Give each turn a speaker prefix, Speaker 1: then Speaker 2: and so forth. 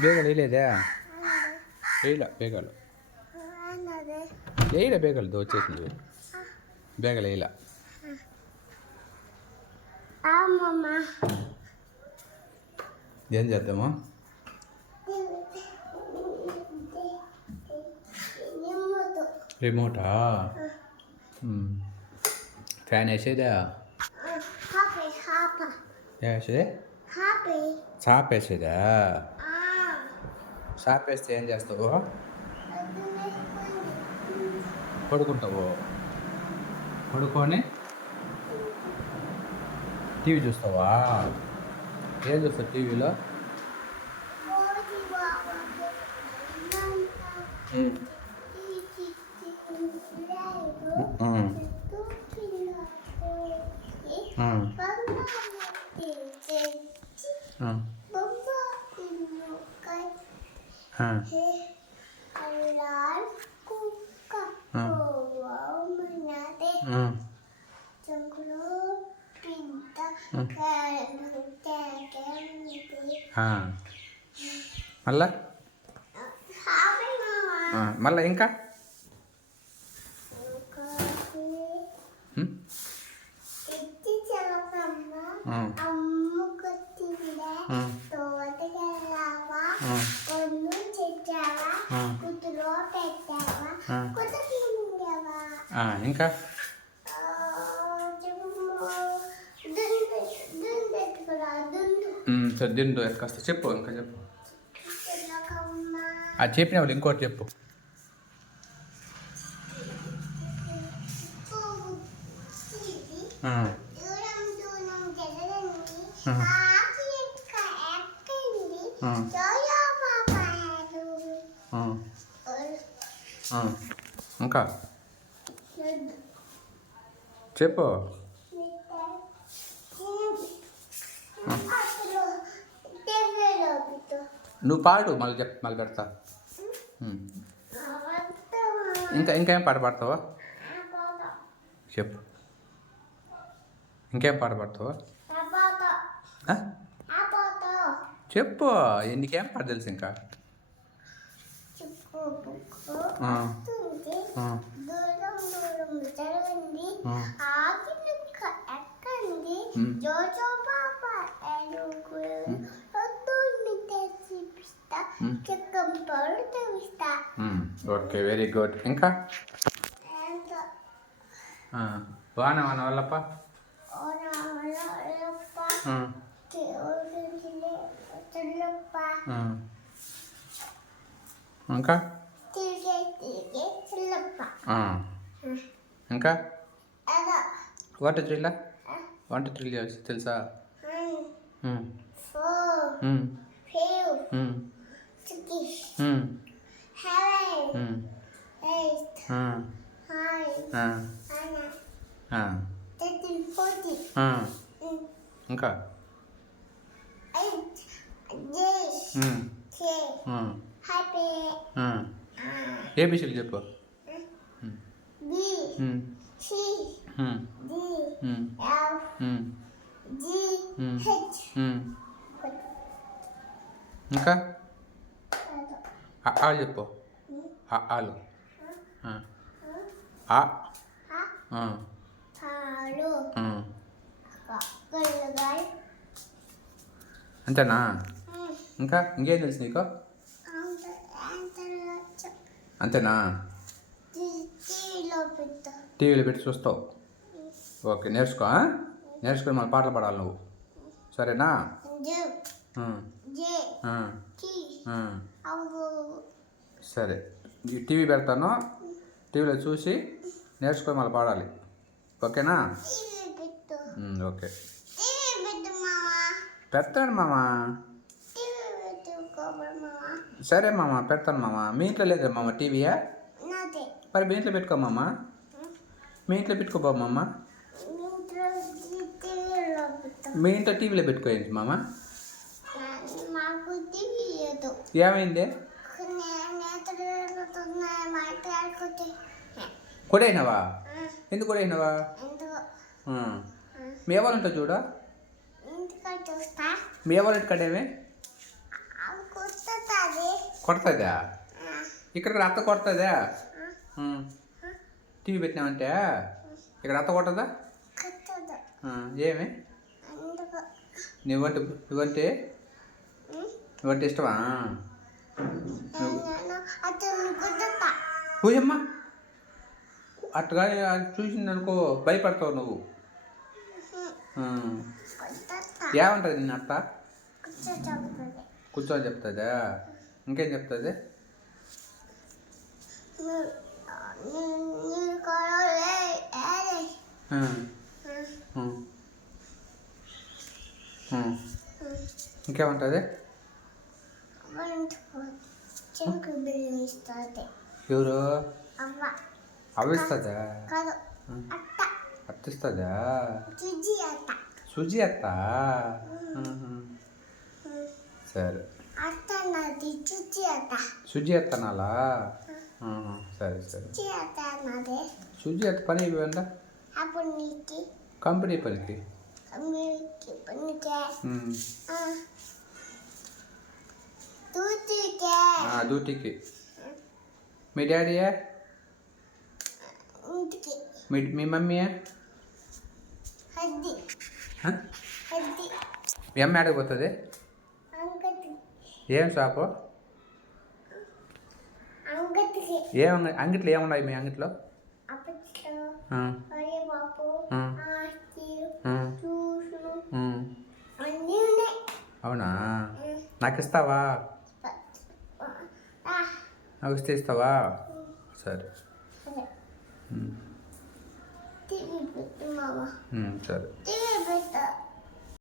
Speaker 1: బేగలు వేయలేదా వేయలే బేగాలు
Speaker 2: అన్నది
Speaker 1: వేయలే బేగలు దో వచ్చేసింది చూడు. బేగలు వేయలే
Speaker 2: అమ్మమ్మ
Speaker 1: ఏం చేద్దాము
Speaker 2: నిమ్మదు
Speaker 1: రిమోటా మ్మ్. Fan వేసేదా
Speaker 2: happy happy
Speaker 1: వేసేదే
Speaker 2: happy
Speaker 1: chop వేస్తే ఏం చేస్తావు? పడుకుంటావు. పడుకొని టీవీ చూస్తావా? ఏం చూస్తావు టీవీలో? మళ్ళా? మళ్ళా ఇంకా
Speaker 2: కాఫీ
Speaker 1: మ్?
Speaker 2: ఎత్తి చలకమ్మ
Speaker 1: ఆ,
Speaker 2: అమ్మ కొట్టిందా
Speaker 1: ఆ,
Speaker 2: తోటకెళ్ళావా
Speaker 1: ఆ,
Speaker 2: ఒళ్ళు చెచ్చావా
Speaker 1: ఆ.
Speaker 2: కుతులో పెట్టావా
Speaker 1: ఆ.
Speaker 2: కుత పిండావా
Speaker 1: ఆ, ఇంకా? సరే దిండు కాస్త చెప్పు ఇంకా చెప్పు. అది చెప్పిన వాళ్ళు ఇంకోటి చెప్పు. ఇంకా? చెప్పు. నువ్వు పాడు మళ్ళీ చెప్ మళ్ళీ పెడతా. ఇంకా ఇంకేం పాట పాడతావా? చెప్పు. ఇంకేం పాట పాడతావా? చెప్పు నీకేం పాట తెలుసు ఇంకా? ఓకే వెరీ గుడ్ ఇంకా? వాన వాన వల్లప్ప. ఇంకా? ఇంకా వాట్ త్రీలా వన్ టూ త్రీ తెలుసా?
Speaker 2: Four
Speaker 1: five
Speaker 2: six
Speaker 1: hmm,
Speaker 2: seven
Speaker 1: hmm,
Speaker 2: eight
Speaker 1: ah,
Speaker 2: nine
Speaker 1: ah,
Speaker 2: nine
Speaker 1: ah,
Speaker 2: thirteen fourteen
Speaker 1: ah. ఇంకా?
Speaker 2: ఎయిట్
Speaker 1: చెప్పు. ఇంకా? ఆలు చెప్పు. ఆలు. ఆ.
Speaker 2: పాలు
Speaker 1: అంతేనా? ఇంకా ఇంకేం తెలుసు నీకు? అంతేనా? టీవీలో పెట్టి చూస్తావు. ఓకే నేర్చుకో? నేర్చుకొని మన పాటలు పాడాలి నువ్వు. సరేనా? సరే. టీవీ పెడతాను. టీవీలో చూసి నేర్చుకొని మళ్ళీ పాడాలి. ఓకేనా? ఓకే
Speaker 2: మామా
Speaker 1: పెడతాను మామ
Speaker 2: మామా?
Speaker 1: సరే మామ పెడతాను మామ. మీ ఇంట్లో లేదా మామ టీవీయా? మరి మీ ఇంట్లో పెట్టుకో మామ? మీ ఇంట్లో పెట్టుకోబా మామ. మీ ఇంట్లో టీవీలో పెట్టుకోయండి మామ? ఏమైంది? కొడైనవా? ఎందుకు కొడైనవా? మీ ఎవరంటో చూడ?
Speaker 2: ఇంటికి చూస్తా.
Speaker 1: మీ ఎవరింటి కడేమే కొడుతుందా? ఇక్కడ అత్త కొడుతుందా. టీవీ పెట్టినామంటే ఇక్కడ అత్త కొట్టదా. ఏమి? నువ్వంటే నువ్వంటే? నువ్వంటే ఇష్టమా? పూజమ్మ అట్టుగా చూసింది అనుకో భయపడతావు నువ్వు. ఏమంటుంది నిన్న అత్త? కూర్చొని చెప్తుందా? ఇంకేం చెప్తుంది. ఇంకేముంటుంది? ఎవరు? అవిస్తుందా అత్తిస్తుందా సుజి అత్త. సరే సుజి అత్తనాలా. సరే సరే సుజి అత్త పని అయిపోయిందా కంపెనీ పనికి డ్యూటీకి మీ డాడీయే మీ మీ?
Speaker 2: హద్ది.
Speaker 1: మీ అమ్మ ఆడికి పోతుంది? ఏం షాపు? ఏం అంగ- అంగిట్లో ఏమున్నాయి మీ అంగిట్లో? అవునా? నాకు ఇస్తావా? నాకు ఇస్తే ఇస్తావా? సరే.
Speaker 2: సరే.